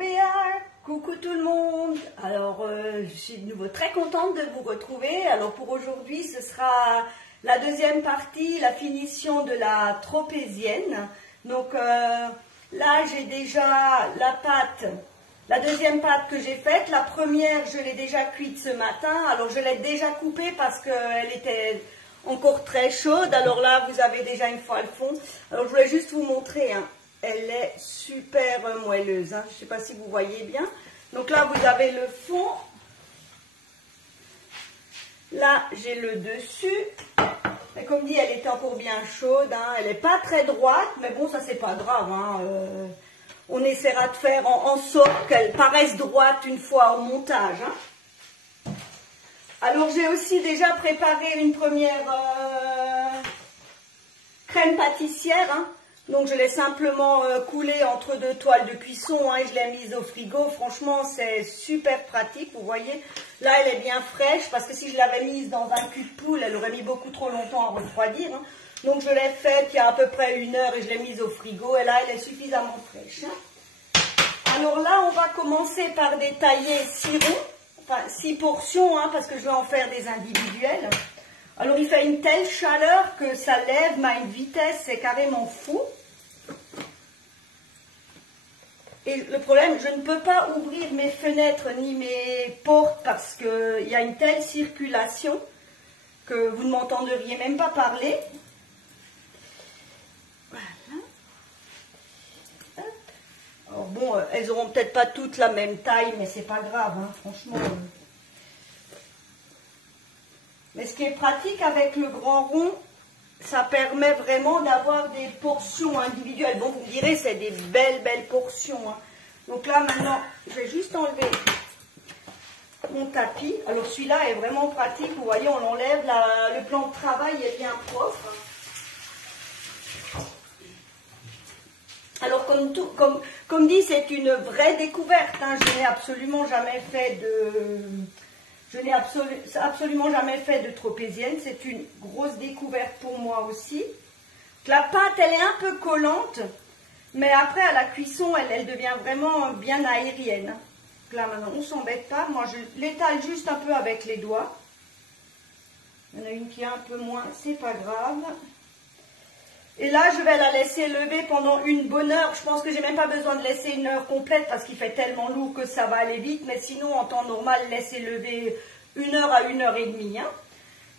Béa, coucou tout le monde. Alors je suis de nouveau très contente de vous retrouver. Alors pour aujourd'hui ce sera la deuxième partie, la finition de la tropézienne. Donc là j'ai déjà la pâte, la deuxième pâte que j'ai faite. La première je l'ai déjà cuite ce matin. Alors je l'ai déjà coupée parce qu'elle était encore très chaude. Alors là vous avez déjà une fois le fond. Alors je voulais juste vous montrer, hein. Elle est super moelleuse, hein. Je ne sais pas si vous voyez bien. Donc là, vous avez le fond. Là, j'ai le dessus. Et comme dit, elle était encore bien chaude, hein. Elle n'est pas très droite, mais bon, ça, c'est pas grave, hein. On essaiera de faire en sorte qu'elle paraisse droite une fois au montage, hein. Alors, j'ai aussi déjà préparé une première crème pâtissière, hein. Donc je l'ai simplement coulée entre deux toiles de cuisson, hein, et je l'ai mise au frigo. Franchement, c'est super pratique, vous voyez. Là, elle est bien fraîche, parce que si je l'avais mise dans un cul de poule, elle aurait mis beaucoup trop longtemps à refroidir, hein. Donc je l'ai faite il y a à peu près 1 heure et je l'ai mise au frigo. Et là, elle est suffisamment fraîche, hein. Alors là, on va commencer par détailler 6 ronds, enfin 6 portions, hein, parce que je vais en faire des individuels. Alors il fait une telle chaleur que ça lève, mais à une vitesse, c'est carrément fou. Et le problème, je ne peux pas ouvrir mes fenêtres ni mes portes parce qu'il y a une telle circulation que vous ne m'entendriez même pas parler. Voilà. Hop. Alors bon, elles n'auront peut-être pas toutes la même taille, mais c'est pas grave, hein, franchement. Mais ce qui est pratique avec le grand rond, ça permet vraiment d'avoir des portions individuelles. Bon, vous me direz, c'est des belles portions, hein. Donc là, maintenant, je vais juste enlever mon tapis. Alors, celui-là est vraiment pratique. Vous voyez, on l'enlève. Le plan de travail est bien propre. Alors, comme dit, c'est une vraie découverte, hein. Je n'ai absolument jamais fait de tropézienne. C'est une grosse découverte pour moi aussi. La pâte, elle est un peu collante, mais après, à la cuisson, elle devient vraiment bien aérienne. Là, maintenant, on ne s'embête pas. Moi, je l'étale juste un peu avec les doigts. Il y en a une qui est un peu moins, c'est pas grave. Et là, je vais la laisser lever pendant une bonne heure. Je pense que j'ai même pas besoin de laisser 1 heure complète parce qu'il fait tellement lourd que ça va aller vite. Mais sinon, en temps normal, laisser lever 1 heure à 1 heure et demie, hein.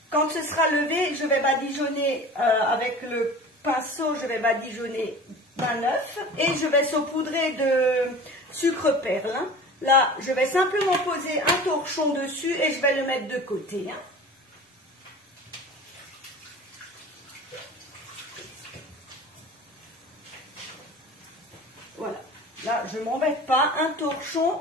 Quand ce sera levé, je vais badigeonner avec le pinceau, je vais badigeonner d'un œuf et je vais saupoudrer de sucre perle, hein. Là, je vais simplement poser un torchon dessus et je vais le mettre de côté, hein. Voilà, là je ne m'embête pas, un torchon.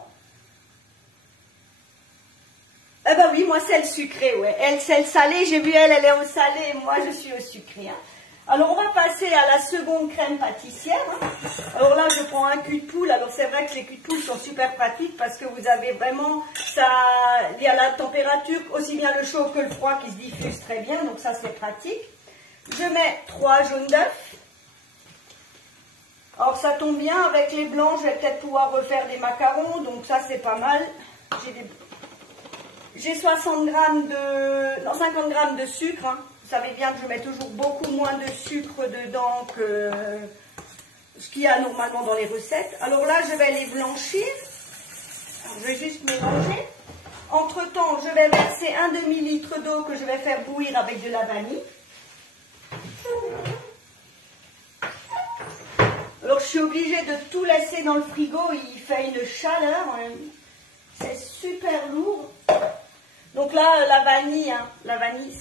Eh ben oui, moi c'est le sucré, ouais. Elle c'est le salé, j'ai vu elle est au salé, moi je suis au sucré, hein. Alors on va passer à la seconde crème pâtissière, hein. Alors là je prends un cul de poule. Alors c'est vrai que les culs de poule sont super pratiques parce que vous avez vraiment, ça, il y a la température, aussi bien le chaud que le froid qui se diffuse très bien, donc ça c'est pratique. Je mets 3 jaunes d'œufs. Alors ça tombe bien, avec les blancs, je vais peut-être pouvoir refaire des macarons, donc ça c'est pas mal. J'ai 50 grammes de sucre, hein. Vous savez bien que je mets toujours beaucoup moins de sucre dedans que ce qu'il y a normalement dans les recettes. Alors là, je vais les blanchir. Alors, je vais juste mélanger. Entre-temps, je vais verser un demi-litre d'eau que je vais faire bouillir avec de la vanille. Alors, je suis obligée de tout laisser dans le frigo. Il fait une chaleur. C'est super lourd. Donc là, la vanille, hein,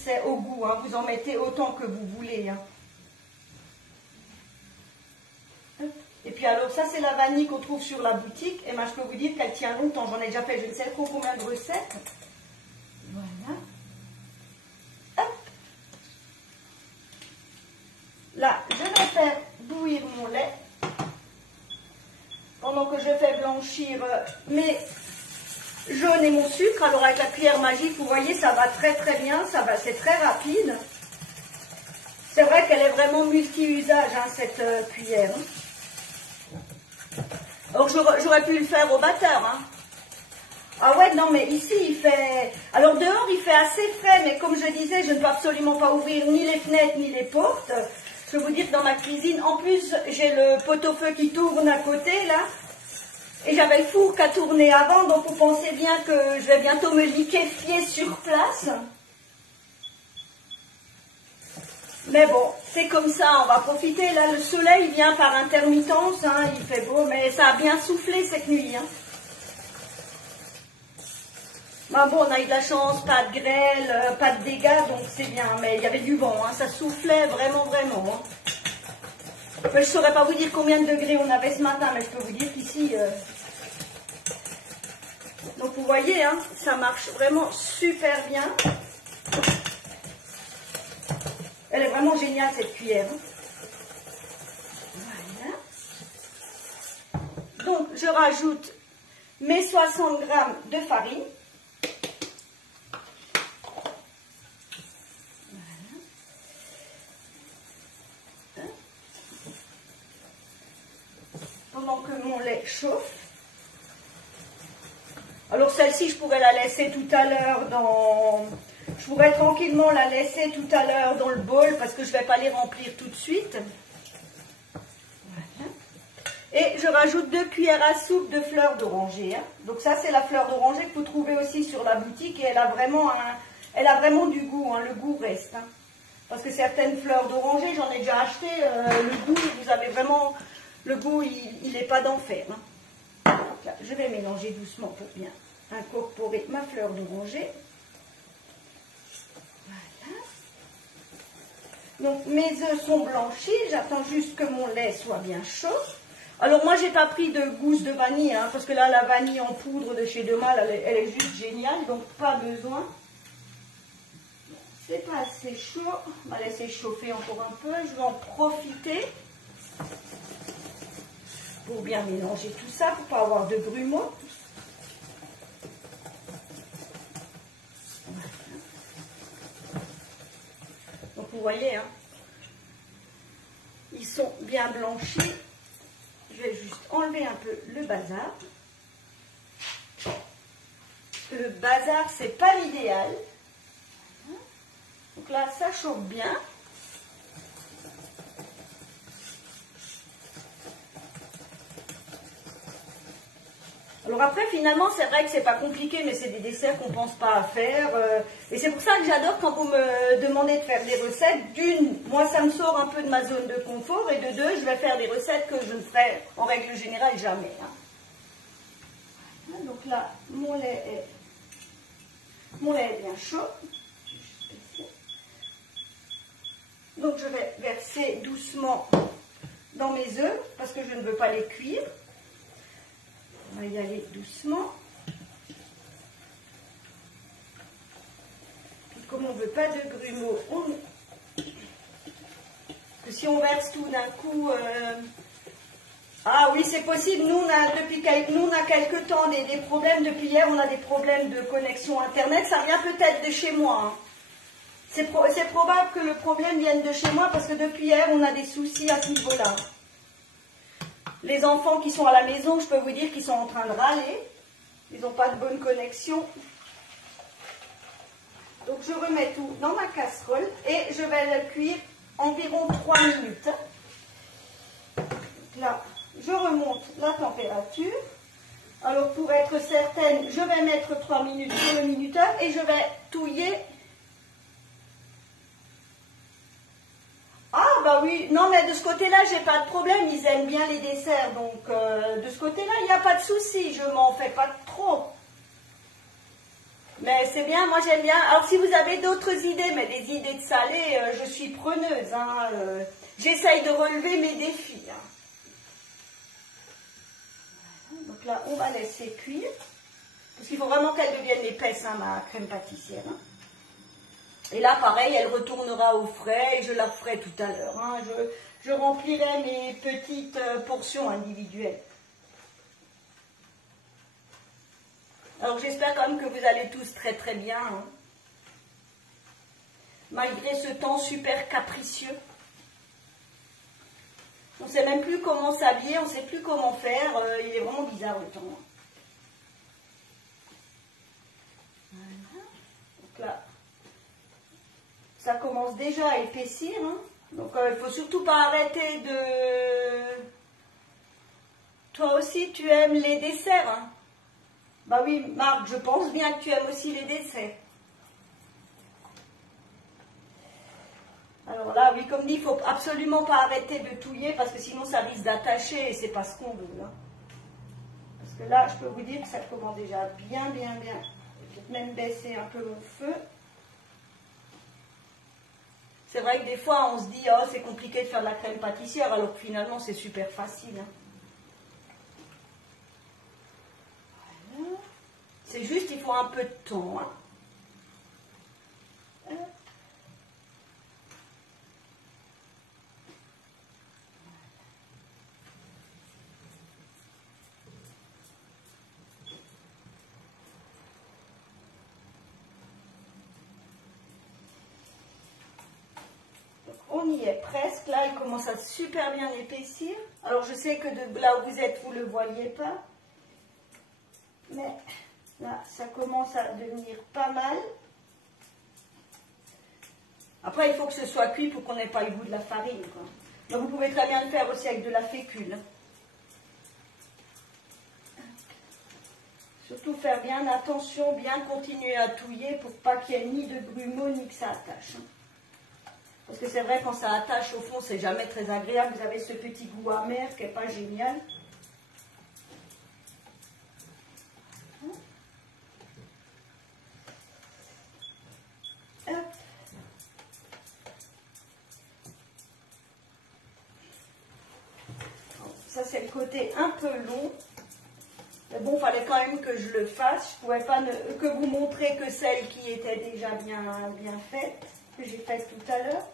c'est au goût, hein. Vous en mettez autant que vous voulez, hein. Et puis alors, ça c'est la vanille qu'on trouve sur la boutique. Et moi, je peux vous dire qu'elle tient longtemps. J'en ai déjà fait je ne sais trop combien de recettes. Voilà. Hop. Là, je vais faire bouillir mon lait. Pendant que je fais blanchir mes jaune et mon sucre. Alors avec la cuillère magique, vous voyez, ça va très bien, c'est très rapide. C'est vrai qu'elle est vraiment multi-usage, hein, cette cuillère. Donc j'aurais pu le faire au batteur. Hein. Ah ouais, non, mais ici, il fait... Alors dehors, il fait assez frais, mais comme je disais, je ne peux absolument pas ouvrir ni les fenêtres, ni les portes. Je peux vous dire que dans ma cuisine, en plus, j'ai le pot-au-feu qui tourne à côté, là. Et j'avais le four qui a tourné avant, donc vous pensez bien que je vais bientôt me liquéfier sur place. Mais bon, c'est comme ça, on va profiter. Là, le soleil vient par intermittence, hein, il fait beau, mais ça a bien soufflé cette nuit. Hein. Ben bon, on a eu de la chance, pas de grêle, pas de dégâts, donc c'est bien. Mais il y avait du vent, hein, ça soufflait vraiment, vraiment. Hein. Je ne saurais pas vous dire combien de degrés on avait ce matin, mais je peux vous dire qu'ici... Donc vous voyez, hein, ça marche vraiment super bien. Elle est vraiment géniale cette cuillère. Voilà. Donc je rajoute mes 60 grammes de farine. Voilà. Pendant que mon lait chauffe. Alors celle-ci, je pourrais la laisser tout à l'heure dans... Je pourrais tranquillement la laisser tout à l'heure dans le bol parce que je ne vais pas les remplir tout de suite. Voilà. Et je rajoute 2 cuillères à soupe de fleurs d'oranger. Hein. Donc ça, c'est la fleur d'oranger que vous trouvez aussi sur la boutique et elle a vraiment du goût. Hein. Le goût reste. Hein. Parce que certaines fleurs d'oranger, j'en ai déjà acheté. Le goût, vous avez vraiment... Le goût, il n'est pas d'enfer. Hein. Donc là, je vais mélanger doucement pour bien incorporer ma fleur d'oranger. Voilà. Donc mes œufs sont blanchis, j'attends juste que mon lait soit bien chaud. Alors moi, j'ai pas pris de gousse de vanille, hein, parce que là, la vanille en poudre de chez Demal, elle est juste géniale, donc pas besoin. C'est pas assez chaud, on va laisser chauffer encore un peu, je vais en profiter. Pour bien mélanger tout ça, pour ne pas avoir de grumeaux. Voilà. Donc vous voyez, hein, ils sont bien blanchis. Je vais juste enlever un peu le bazar. Le bazar, c'est pas l'idéal. Donc là, ça chauffe bien. Alors après, finalement, c'est vrai que c'est pas compliqué, mais c'est des desserts qu'on pense pas à faire. Et c'est pour ça que j'adore quand vous me demandez de faire des recettes. D'une, moi, ça me sort un peu de ma zone de confort. Et de deux, je vais faire des recettes que je ne ferai en règle générale jamais. Hein. Voilà, donc là, mon lait est bien chaud. Donc je vais verser doucement dans mes œufs, parce que je ne veux pas les cuire. On va y aller doucement. Puis comme on ne veut pas de grumeaux, que si on verse tout d'un coup... Ah oui, c'est possible. Nous, on a quelques temps des problèmes. Depuis hier, on a des problèmes de connexion Internet. Ça vient peut-être de chez moi. Hein. C'est probable que le problème vienne de chez moi parce que depuis hier, on a des soucis à ce niveau-là. Les enfants qui sont à la maison, je peux vous dire qu'ils sont en train de râler. Ils n'ont pas de bonne connexion. Donc je remets tout dans ma casserole et je vais le cuire environ 3 minutes. Donc là, je remonte la température. Alors pour être certaine, je vais mettre 3 minutes sur le minuteur et je vais touiller. Ah bah oui, non mais de ce côté-là, j'ai pas de problème, ils aiment bien les desserts, donc de ce côté-là, il n'y a pas de souci, je m'en fais pas trop. Mais c'est bien, moi j'aime bien. Alors si vous avez d'autres idées, mais des idées de salé, je suis preneuse. Hein, j'essaye de relever mes défis. Hein. Voilà, donc là, on va laisser cuire, parce qu'il faut vraiment qu'elle devienne épaisse, hein, ma crème pâtissière. Hein. Et là, pareil, elle retournera au frais et je la referai tout à l'heure. Hein. Je remplirai mes petites portions individuelles. Alors, j'espère quand même que vous allez tous très très bien. Hein. Malgré ce temps super capricieux. On ne sait même plus comment s'habiller, on ne sait plus comment faire. Il est vraiment bizarre le temps. Voilà. Donc là, ça commence déjà à épaissir. Hein. Donc il ne faut surtout pas arrêter de... Toi aussi, tu aimes les desserts, hein? Bah oui, Marc, je pense bien que tu aimes aussi les desserts. Alors là, oui, comme dit, il ne faut absolument pas arrêter de touiller parce que sinon ça risque d'attacher et c'est pas ce qu'on veut. Hein. Parce que là, je peux vous dire que ça commence déjà bien. Je vais peut-être même baisser un peu mon feu. C'est vrai que des fois, on se dit, oh, c'est compliqué de faire de la crème pâtissière, alors que finalement, c'est super facile. Hein. Voilà. C'est juste, il faut un peu de temps. Hein. On y est presque, là il commence à super bien épaissir. Alors je sais que de là où vous êtes, vous ne le voyez pas. Mais là, ça commence à devenir pas mal. Après, il faut que ce soit cuit pour qu'on n'ait pas le goût de la farine, quoi. Donc vous pouvez très bien le faire aussi avec de la fécule. Surtout faire bien attention, bien continuer à touiller pour pas qu'il y ait ni de grumeaux ni que ça attache. Parce que c'est vrai, quand ça attache au fond, c'est jamais très agréable. Vous avez ce petit goût amer qui n'est pas génial. Hop. Ça, c'est le côté un peu long. Mais bon, il fallait quand même que je le fasse. Je ne pouvais pas que vous montrer que celle qui était déjà bien faite, que j'ai faite tout à l'heure.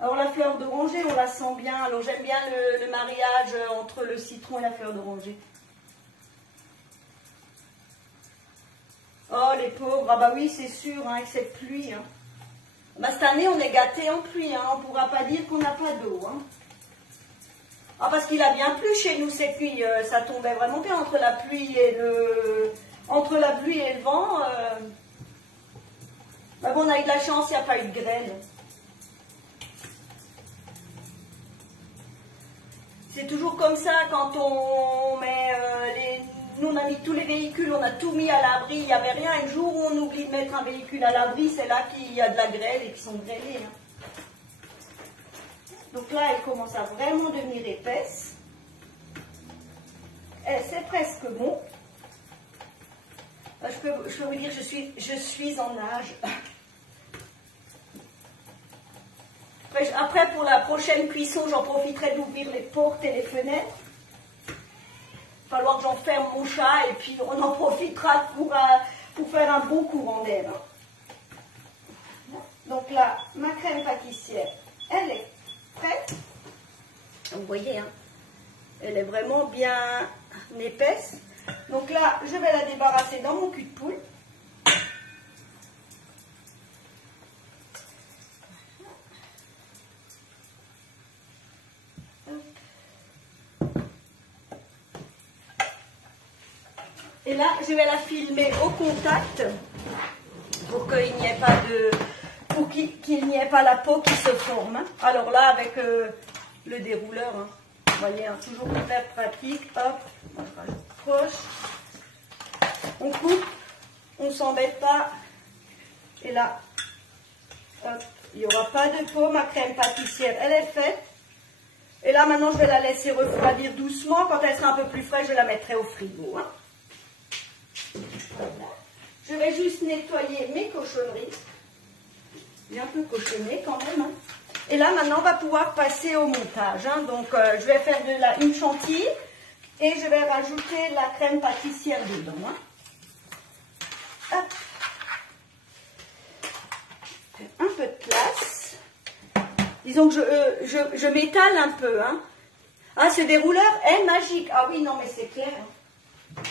Alors la fleur d'oranger, on la sent bien. Alors j'aime bien le mariage entre le citron et la fleur d'oranger. Oh les pauvres, ah bah oui c'est sûr, hein, avec cette pluie. Hein. Bah, cette année on est gâtés en pluie, hein, on ne pourra pas dire qu'on n'a pas d'eau. Hein. Ah parce qu'il a bien plu chez nous cette nuit, ça tombait vraiment bien entre la pluie et le vent. Bah bon, on a eu de la chance, il n'y a pas eu de grêle. C'est toujours comme ça quand on met nous on a mis tous les véhicules, on a tout mis à l'abri, il n'y avait rien. Un jour où on oublie de mettre un véhicule à l'abri, c'est là qu'il y a de la grêle et qu'ils sont grêlés. Hein. Donc là, elle commence à vraiment devenir épaisse. C'est presque bon. Je peux vous dire, je suis en âge. Après, pour la prochaine cuisson, j'en profiterai d'ouvrir les portes et les fenêtres. Il va falloir que j'enferme mon chat et puis on en profitera pour faire un bon courant d'air. Donc là, ma crème pâtissière, elle est prête. Vous voyez, hein, elle est vraiment bien épaisse. Donc là, je vais la débarrasser dans mon cul de poule. Et là, je vais la filmer au contact pour qu'il n'y ait pas qu'il n'y ait pas la peau qui se forme. Hein. Alors là, avec le dérouleur, hein, vous voyez, hein, toujours hyper pratique. Hop, on rapproche. On coupe, on ne s'embête pas. Et là, hop, il n'y aura pas de peau. Ma crème pâtissière, elle est faite. Et là, maintenant, je vais la laisser refroidir doucement. Quand elle sera un peu plus fraîche, je la mettrai au frigo. Hein. Voilà. Je vais juste nettoyer mes cochonneries. J'ai un peu cochonné quand même. Hein. Et là, maintenant, on va pouvoir passer au montage. Hein. Donc, je vais faire une chantilly et je vais rajouter la crème pâtissière dedans. Hein. Hop. Un peu de place. Disons que je m'étale un peu. Hein. Ah, ce dérouleur est magique. Ah oui, non, mais c'est clair. Hein.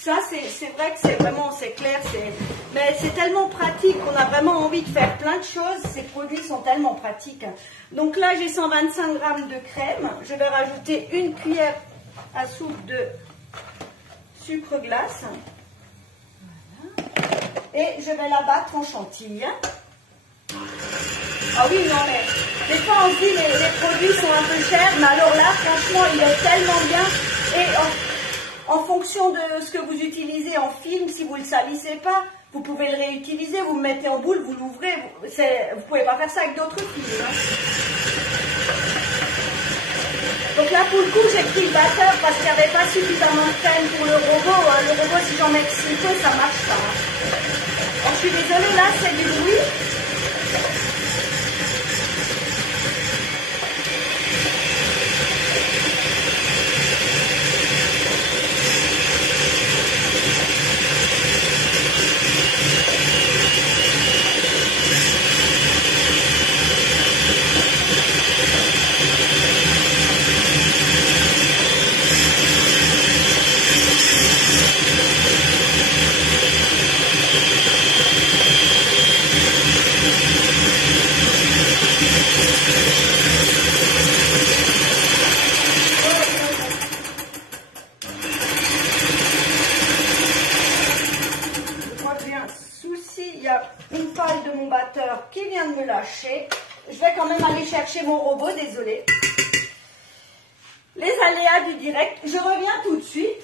Ça, c'est vrai que c'est vraiment, c'est clair, mais c'est tellement pratique qu'on a vraiment envie de faire plein de choses. Ces produits sont tellement pratiques. Donc là, j'ai 125 g de crème. Je vais rajouter une cuillère à soupe de sucre glace. Voilà. Et je vais la battre en chantilly. Ah oui, non, mais des fois on se dit les produits sont un peu chers, mais alors là, franchement, il est tellement bien. Et en fonction de ce que vous utilisez en film, si vous ne le salissez pas, vous pouvez le réutiliser, vous le mettez en boule, vous l'ouvrez. Vous ne pouvez pas faire ça avec d'autres films. Hein. Donc là, pour le coup, j'ai pris le batteur parce qu'il n'y avait pas suffisamment de crème pour le robot. Le robot, si j'en mets si peu, ça ne marche pas. Alors, je suis désolée, là, c'est du bruit. Qui vient de me lâcher. Je vais quand même aller chercher mon robot, désolé. Les aléas du direct, je reviens tout de suite.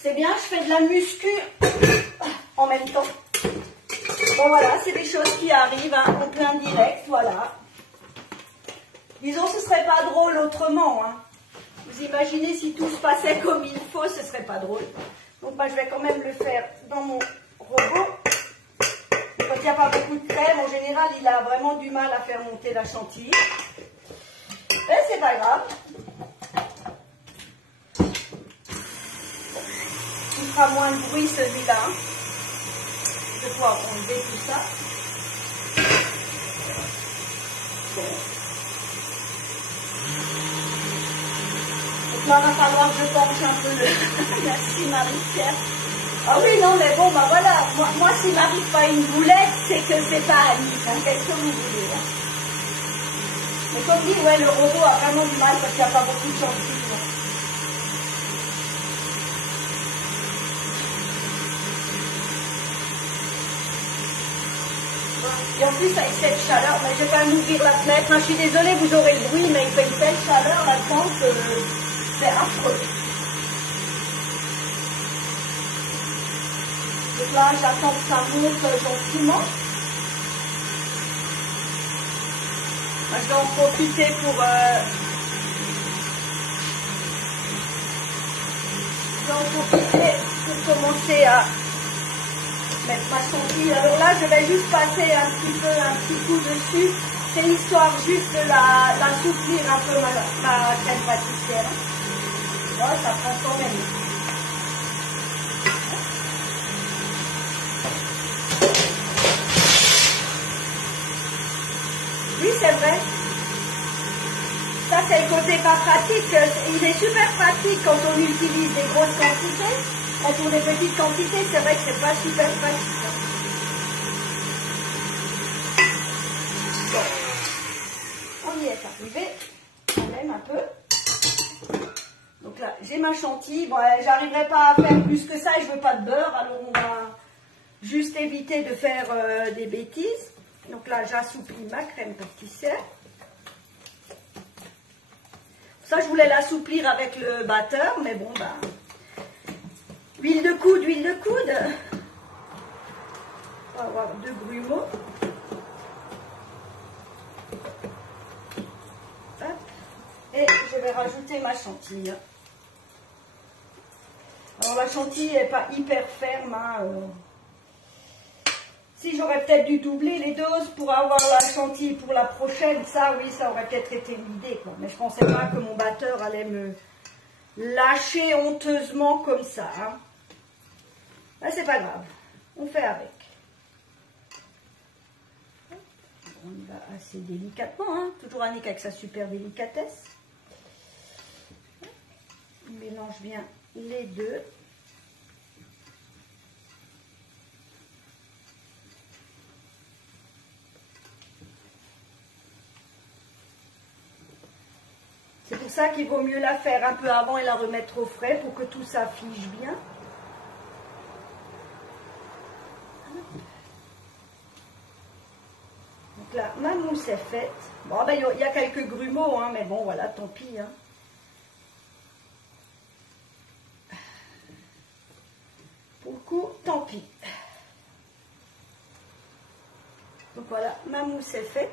C'est bien, je fais de la muscu en même temps. Bon voilà, c'est des choses qui arrivent hein, en plein direct, voilà. Disons, ce serait pas drôle autrement. Hein. Vous imaginez si tout se passait comme il faut, ce serait pas drôle. Donc bah, je vais quand même le faire dans mon robot. Quand il n'y a pas beaucoup de crème, en général, il a vraiment du mal à faire monter la chantilly. Mais c'est pas grave. Il fera moins de bruit celui-là. Je vais pouvoir enlever tout ça. Bon. Donc là, il va falloir que je penche un peu le... Merci Marie-Pierre. Ah oui, non, mais bon, bah voilà. Moi s'il m'arrive pas une boulette, c'est que c'est pas Annie. Hein, qu'est-ce que vous voulez hein. Mais comme dit, ouais, le robot a vraiment du mal parce qu'il n'y a pas beaucoup de chantilly. Et en plus avec cette chaleur, mais je vais pas m'ouvrir la fenêtre, hein, je suis désolée, vous aurez le bruit, mais il fait une telle chaleur là-dedans que c'est affreux. Donc là, j'attends que ça monte gentiment. Moi, je vais en profiter pour... commencer à mettre ma chantilly. Alors là, je vais juste passer un petit coup dessus. C'est l'histoire juste de l'assouplir un peu ma crème pâtissière. Là, ça prend quand même. Oui, c'est vrai. Ça, c'est le côté pas pratique. Il est super pratique quand on utilise des grosses quantités. Et pour des petites quantités, c'est vrai que c'est pas super pratique. Bon. On y est arrivé. On aime un peu. Donc là, j'ai ma chantilly. Bon, j'arriverai pas à faire plus que ça et je veux pas de beurre. Alors, on va juste éviter de faire des bêtises. Donc là, j'assouplis ma crème pâtissière. Ça, je voulais l'assouplir avec le batteur, mais bon, bah... Huile de coude, huile de coude. On va avoir 2 grumeaux. Hop. Et je vais rajouter ma chantilly. Alors la chantilly n'est pas hyper ferme. Hein, Si j'aurais peut-être dû doubler les doses pour avoir la chantilly pour la prochaine, ça oui, ça aurait peut-être été l'idée. Mais je ne pensais pas que mon batteur allait me lâcher honteusement comme ça. Hein. Ben, c'est pas grave. on fait avec. On y va assez délicatement, hein. Toujours Annick avec sa super délicatesse. On mélange bien les deux. C'est pour ça qu'il vaut mieux la faire un peu avant et la remettre au frais pour que tout s'affiche bien. Donc là, ma mousse est faite. Bon, ben, il y a quelques grumeaux, hein, mais bon, voilà, tant pis. Hein. Pour le coup, tant pis. Donc voilà, ma mousse est faite.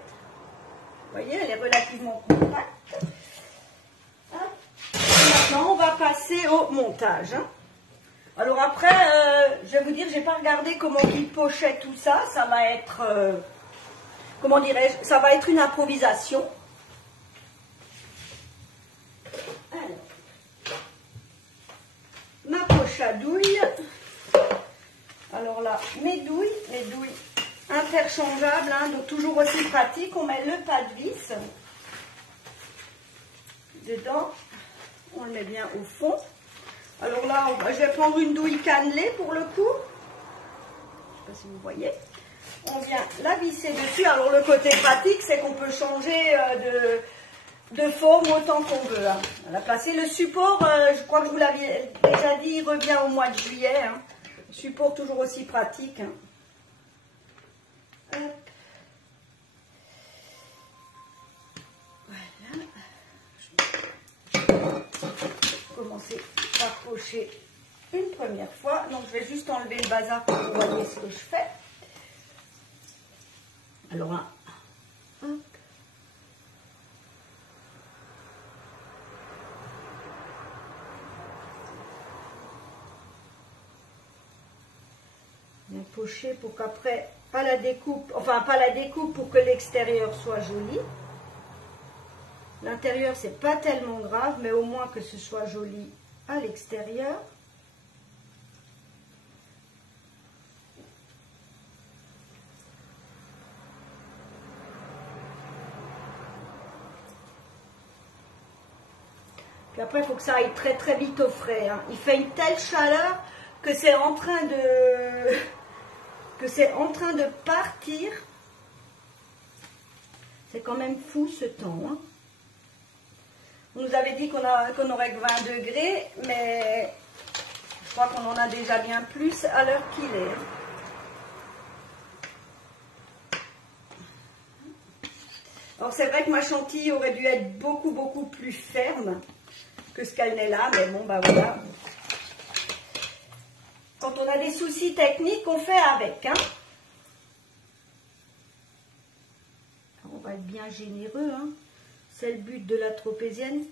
Vous voyez, elle est relativement compacte. Maintenant, on va passer au montage. Hein. Alors après, je vais vous dire, j'ai pas regardé comment il pochait tout ça. Ça va être, comment dirais-je, ça va être une improvisation. Alors, ma poche à douille. Alors là, mes douilles interchangeables, hein, donc toujours aussi pratique. On met le pas de vis dedans. On le met bien au fond. Alors là, je vais prendre une douille cannelée pour le coup. Je ne sais pas si vous voyez. On vient la visser dessus. Alors le côté pratique, c'est qu'on peut changer de forme autant qu'on veut. Hein. On va placer le support, je crois que je vous l'avais déjà dit, il revient au mois de juillet. Hein. Support toujours aussi pratique. Hein. Hop. Commencer par pocher une première fois. Donc je vais juste enlever le bazar pour que vous voyez ce que je fais. Alors là, hop. Bien pocher pour qu'après, pas la découpe, enfin pas la découpe pour que l'extérieur soit joli. L'intérieur, c'est pas tellement grave, mais au moins que ce soit joli à l'extérieur. Puis après, il faut que ça aille très très vite au frais. Hein. Il fait une telle chaleur que c'est en train de partir. C'est quand même fou ce temps. Hein. On nous avait dit qu'on aurait que 20 degrés, mais je crois qu'on en a déjà bien plus à l'heure qu'il est. Alors c'est vrai que ma chantilly aurait dû être beaucoup plus ferme que ce qu'elle n'est là, mais bon, bah voilà. Quand on a des soucis techniques, on fait avec. Hein. Alors, on va être bien généreux, hein. C'est le but de la tropézienne.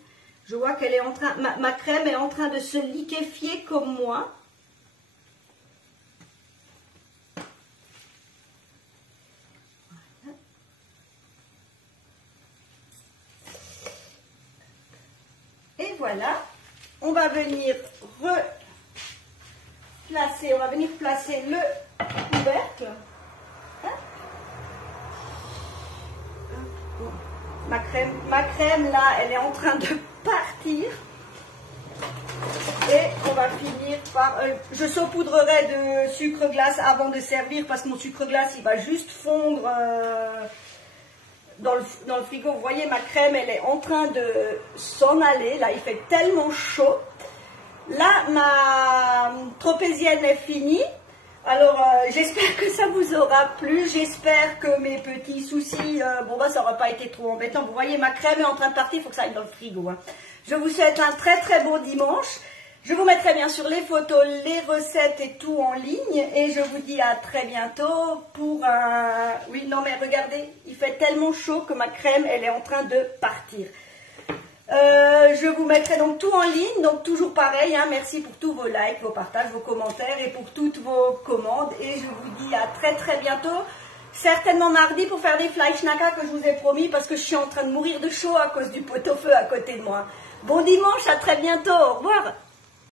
Je vois qu'elle est en train, ma crème est en train de se liquéfier comme moi. Voilà. Et voilà, on va venir placer le couvercle. Ma crème là, elle est en train de partir. Et on va finir par... je saupoudrerai de sucre glace avant de servir parce que mon sucre glace, il va juste fondre dans le frigo. Vous voyez, ma crème, elle est en train de s'en aller. Là, il fait tellement chaud. Là, ma tropézienne est finie. Alors, j'espère que ça vous aura plu. J'espère que mes petits soucis, ça n'aura pas été trop embêtant. Vous voyez, ma crème est en train de partir. Il faut que ça aille dans le frigo. Hein. Je vous souhaite un très bon dimanche. Je vous mettrai bien sûr les photos, les recettes et tout en ligne. Et je vous dis à très bientôt pour un... Oui, non mais regardez, il fait tellement chaud que ma crème, elle est en train de partir. Je vous mettrai donc tout en ligne, donc toujours pareil, hein, merci pour tous vos likes, vos partages, vos commentaires et pour toutes vos commandes. Et je vous dis à très bientôt, certainement mardi pour faire des fleischnacker que je vous ai promis parce que je suis en train de mourir de chaud à cause du pot-au-feu à côté de moi. Bon dimanche, à très bientôt, au revoir.